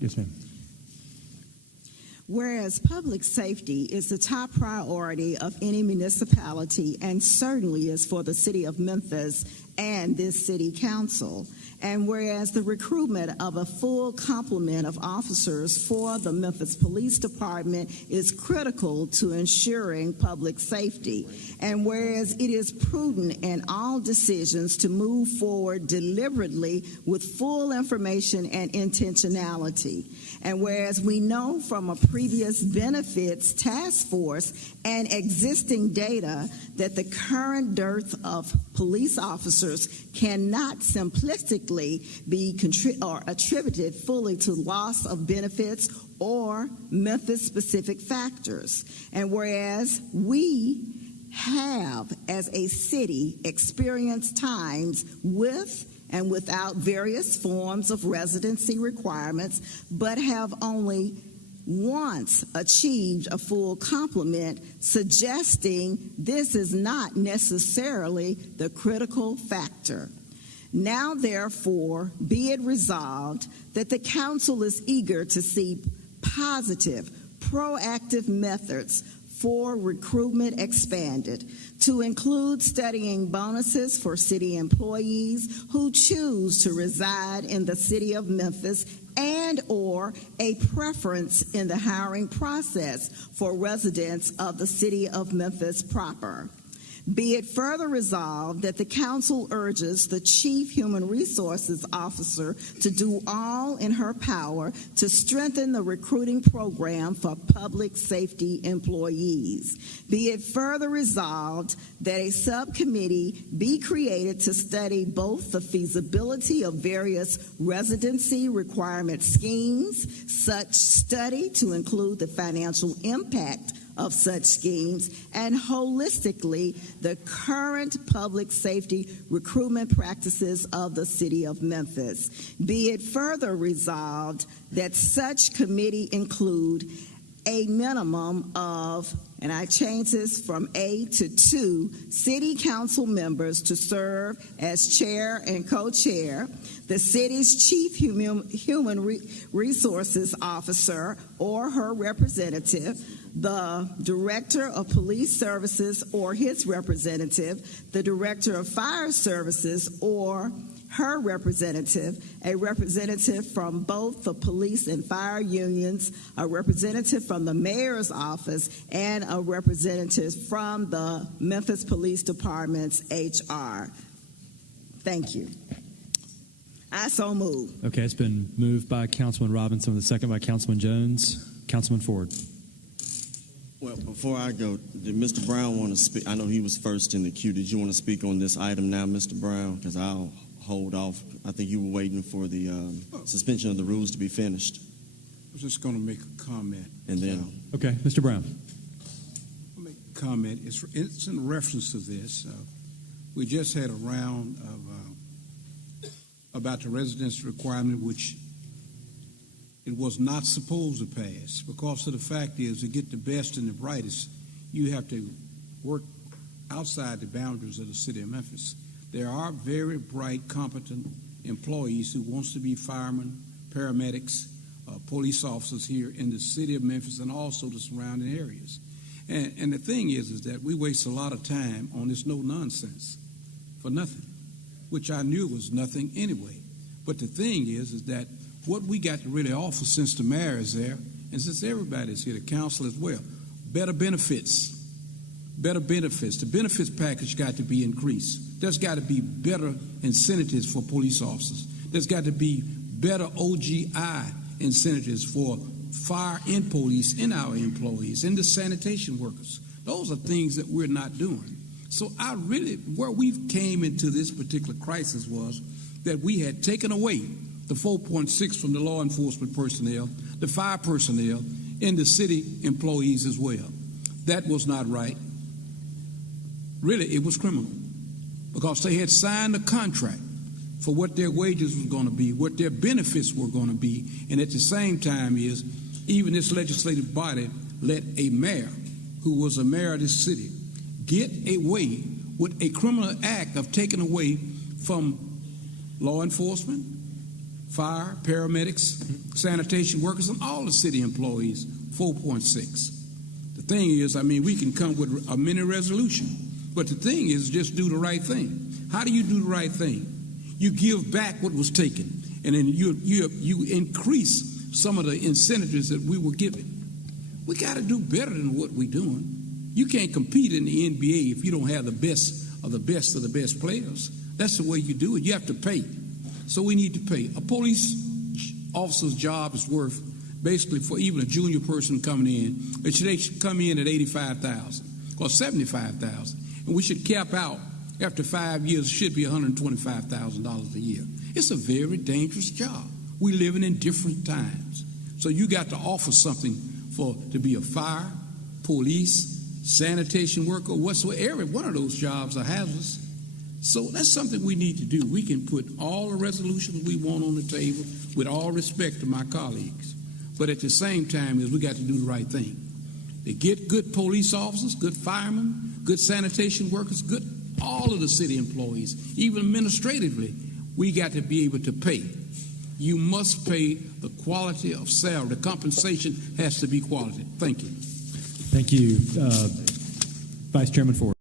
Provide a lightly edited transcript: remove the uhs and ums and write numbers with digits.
Yes, ma'am. Whereas public safety is the top priority of any municipality and certainly is for the city of Memphis and this city council. And whereas the recruitment of a full complement of officers for the Memphis Police Department is critical to ensuring public safety. And whereas it is prudent in all decisions to move forward deliberately with full information and intentionality. And whereas we know from a previous benefits task force and existing data that the current dearth of police officers cannot simplistically be attributed fully to loss of benefits or Memphis-specific factors. And whereas we have, as a city, experienced times with and without various forms of residency requirements, but have only once achieved a full complement, suggesting this is not necessarily the critical factor. Now, therefore, be it resolved that the council is eager to see positive, proactive methods for recruitment expanded to include studying bonuses for city employees who choose to reside in the city of Memphis and or a preference in the hiring process for residents of the city of Memphis proper. Be it further resolved that the council urges the Chief Human Resources Officer to do all in her power to strengthen the recruiting program for public safety employees. Be it further resolved that a subcommittee be created to study both the feasibility of various residency requirement schemes, such study to include the financial impact of such schemes, and holistically the current public safety recruitment practices of the city of Memphis. Be it further resolved that such committee include a minimum of, and I change this from A to 2, city council members to serve as chair and co-chair, the city's chief human resources officer or her representative, the director of police services or his representative, the director of fire services or her representative, a representative from both the police and fire unions, a representative from the mayor's office, and a representative from the Memphis Police Department's HR. Thank you. I so move. Okay, it's been moved by Councilman Robinson, the second by Councilman Jones. Councilman Ford. Well, before I go, did Mr. Brown want to speak? I know he was first in the queue. Did you want to speak on this item now, Mr. Brown? Because I'll hold off. I think you were waiting for the suspension of the rules to be finished. I was just going to make a comment. And then... Okay, Mr. Brown. I'll make a comment. It's in reference to this. We just had a round of about the residence requirement, which it was not supposed to pass, because of the fact is, to get the best and the brightest, you have to work outside the boundaries of the city of Memphis. There are very bright, competent employees who wants to be firemen, paramedics, police officers here in the city of Memphis and also the surrounding areas. And the thing is that we waste a lot of time on this no nonsense for nothing, which I knew was nothing anyway. But the thing is that what we got to really offer, since the mayor is there, and since everybody's here, the council as well, better benefits. Better benefits. The benefits package got to be increased. There's got to be better incentives for police officers. There's got to be better OGI incentives for fire and police and our employees and the sanitation workers. Those are things that we're not doing. So where we came into this particular crisis was that we had taken away the 4.6 from the law enforcement personnel, the fire personnel, and the city employees as well. That was not right. Really, it was criminal, because they had signed a contract for what their wages was going to be, what their benefits were going to be, and at the same time is, even this legislative body let a mayor, who was a mayor of this city, get away with a criminal act of taking away from law enforcement, fire, paramedics, sanitation workers, and all the city employees, 4.6. The thing is, I mean, we can come with a mini resolution, but the thing is just do the right thing. How do you do the right thing? You give back what was taken, and then you increase some of the incentives that we were given. We got to do better than what we're doing. You can't compete in the NBA if you don't have the best of the best of the best players. That's the way you do it. You have to pay. So we need to pay. A police officer's job is worth, basically, for even a junior person coming in, they should come in at $85,000 or $75,000, and we should cap out after 5 years. It should be $125,000 a year. It's a very dangerous job. We're living in different times, so you got to offer something to be a fire, police, sanitation worker, whatsoever. Every one of those jobs are hazardous. So that's something we need to do. We can put all the resolutions we want on the table with all respect to my colleagues. But at the same time, we got to do the right thing. They get good police officers, good firemen, good sanitation workers, good all of the city employees, even administratively, we got to be able to pay. You must pay the quality of salary. The compensation has to be quality. Thank you. Thank you. Vice Chairman Ford.